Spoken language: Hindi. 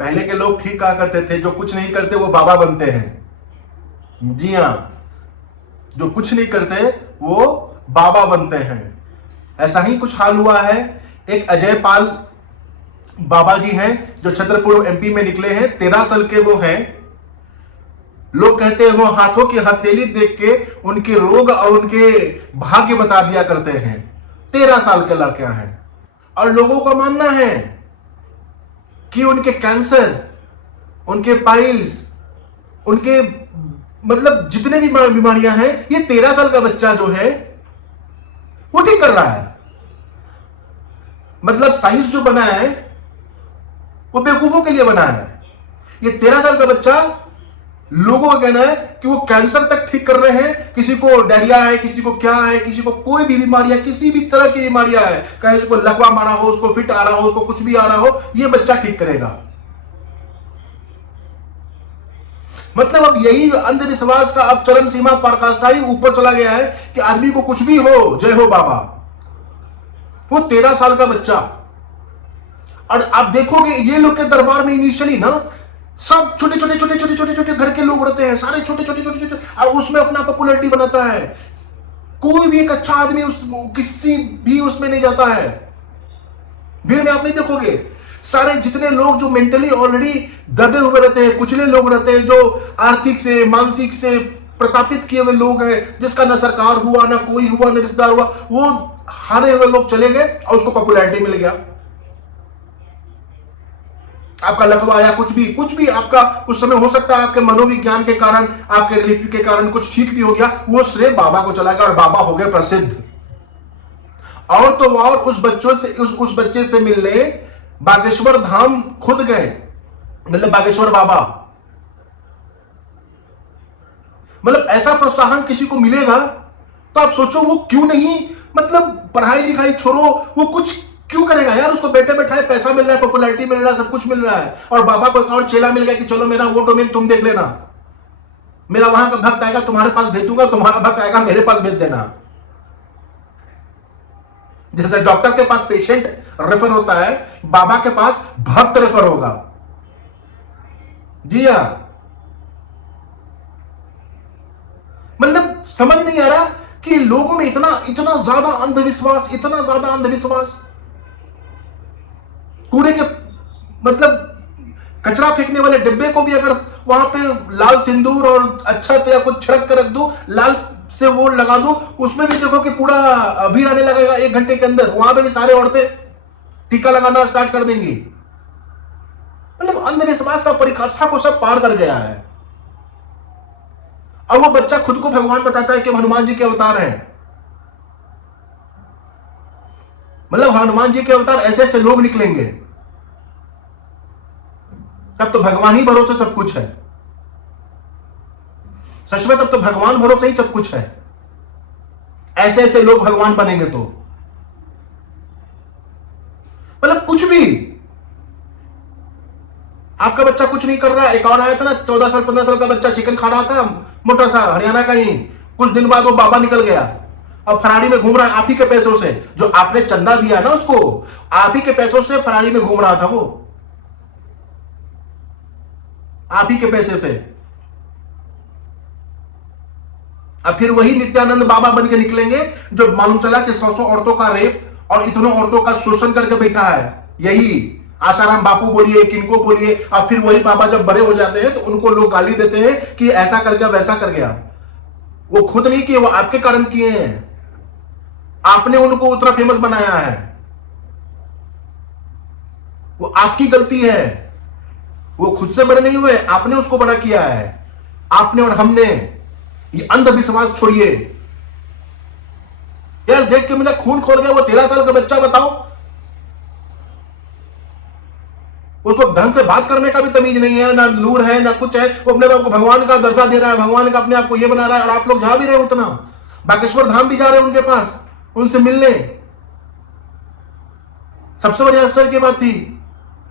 पहले के लोग ठीक कहा करते थे, जो कुछ नहीं करते वो बाबा बनते हैं। जी हां, जो कुछ नहीं करते वो बाबा बनते हैं। ऐसा ही कुछ हाल हुआ है। एक अजय पाल बाबा जी हैं जो छतरपुर एमपी में निकले हैं, 13 साल के वो हैं। लोग कहते हैं वो हाथों की हथेली देख के उनके रोग और उनके भाग्य बता दिया करते हैं। 13 साल के लड़के हैं और लोगों का मानना है कि उनके कैंसर, उनके पाइल्स, उनके मतलब जितने भी बीमारियां हैं, ये 13 साल का बच्चा जो है वो ठीक कर रहा है। मतलब साइंस जो बना है वो बेवकूफों के लिए बना है। ये 13 साल का बच्चा, लोगों का कहना है कि वो कैंसर तक ठीक कर रहे हैं। किसी को डायरिया है, किसी को क्या है, किसी को कोई भी बीमारियां, किसी भी तरह की बीमारियां है, कहीं उसको लकवा मारा हो, उसको फिट आ रहा हो, उसको कुछ भी आ रहा हो, ये बच्चा ठीक करेगा। मतलब अब यही अंधविश्वास का अब चरम सीमा पराकाष्ठा ही ऊपर चला गया है कि आदमी को कुछ भी हो, जय हो बाबा। वो 13 साल का बच्चा, और आप देखोगे ये लोग के दरबार में इनिशियली ना सब छोटे छोटे छोटे छोटे छोटे छोटे घर के लोग रहते हैं, सारे छोटे छोटे छोटे छोटे, और उसमें अपना पॉपुलैरिटी बनाता है। कोई भी एक अच्छा आदमी उस किसी भी उसमें नहीं जाता है। भीड़ में आप नहीं देखोगे। सारे जितने लोग जो मेंटली ऑलरेडी दबे हुए रहते हैं, कुचले लोग रहते हैं, जो आर्थिक से मानसिक से प्रतापित किए हुए लोग हैं, जिसका ना सरकार हुआ, ना कोई हुआ, ना रिश्तेदार हुआ, वो हारे हुए लोग चले गए और उसको पॉपुलैरिटी मिल गया। आपका लकवा या कुछ भी आपका उस समय हो सकता है आपके मनोविज्ञान के कारण, आपके रिलीफ के कारण कुछ ठीक भी हो गया, वो श्रेय बाबा को चला गया और बाबा हो गए प्रसिद्ध। और तो और उस बच्चे से मिलने बागेश्वर धाम खुद गए, मतलब बागेश्वर बाबा। मतलब ऐसा प्रोत्साहन किसी को मिलेगा तो आप सोचो वो क्यों नहीं, मतलब पढ़ाई लिखाई छोड़ो, वो कुछ क्यों करेगा यार। उसको बैठे बैठाए पैसा मिल रहा है, पॉपुलैरिटी मिल रहा है, सब कुछ मिल रहा है, और बाबा को एक और चेला मिल गया कि चलो मेरा वो डोमेन तुम देख लेना, मेरा वहां का भक्त आएगा तुम्हारे पास भेज दूंगा, तुम्हारा भक्त आएगा मेरे पास भेज देना। जैसे डॉक्टर के पास पेशेंट रेफर होता है, बाबा के पास भक्त रेफर होगा। जी हां, मतलब समझ नहीं आ रहा कि लोगों में इतना ज्यादा अंधविश्वास, इतना ज्यादा अंधविश्वास। कूड़े के मतलब कचरा फेंकने वाले डिब्बे को भी अगर वहां पे लाल सिंदूर और अच्छा या कुछ छिड़क कर रख दो, लाल से वो लगा दो, उसमें भी देखो कि पूरा भीड़ आने लगेगा 1 घंटे के अंदर। वहां पे भी सारे औरतें टीका लगाना स्टार्ट कर देंगी। मतलब अंधविश्वास का परिकाष्ठा को सब पार कर गया है। और वो बच्चा खुद को भगवान बताता है कि हनुमान जी के अवतार हैं। मतलब हनुमान जी के अवतार ऐसे ऐसे लोग निकलेंगे, तब तो भगवान ही भरोसे सब कुछ है। सच में तब तो भगवान भरोसे ही सब कुछ है। ऐसे ऐसे लोग भगवान बनेंगे तो मतलब कुछ भी। आपका बच्चा कुछ नहीं कर रहा है। एक और आया था ना 14 साल 15 साल का बच्चा चिकन खा रहा था, मोटा सा, हरियाणा का ही। कुछ दिन बाद वो बाबा निकल गया और फरारी में घूम रहा है। आप ही के पैसों से, जो आपने चंदा दिया ना उसको, आप ही के पैसों से फरारी में घूम रहा था वो, आप ही के पैसे से। अब फिर वही नित्यानंद बाबा बन के निकलेंगे जो मालूम चला कि 100 औरतों का रेप और इतनों औरतों का शोषण करके बैठा है। यही आसाराम बापू बोलिए, किनको बोलिए। और फिर वही बाबा जब बड़े हो जाते हैं तो उनको लोग गाली देते हैं कि ऐसा कर गया, वैसा कर गया। वो खुद नहीं किए, वो आपके कारण किए हैं। आपने उनको उतना फेमस बनाया है, वो आपकी गलती है। वो खुद से बड़े नहीं हुए, आपने उसको बड़ा किया है। आपने और हमने। ये अंधविश्वास छोड़िए यार। देख के मेरा खून खोल गया। वो 13 साल का बच्चा, बताओ, उसको ढंग से बात करने का भी तमीज नहीं है, ना लूर है, ना कुछ है। वो अपने आप को भगवान का दर्जा दे रहा है, भगवान का अपने आप को ये बना रहा है। और आप लोग जा भी रहे हो, उतना बागेश्वर धाम भी जा रहे हैं उनके पास, उनसे मिलने। सबसे बड़ी आश्चर्य की बात थी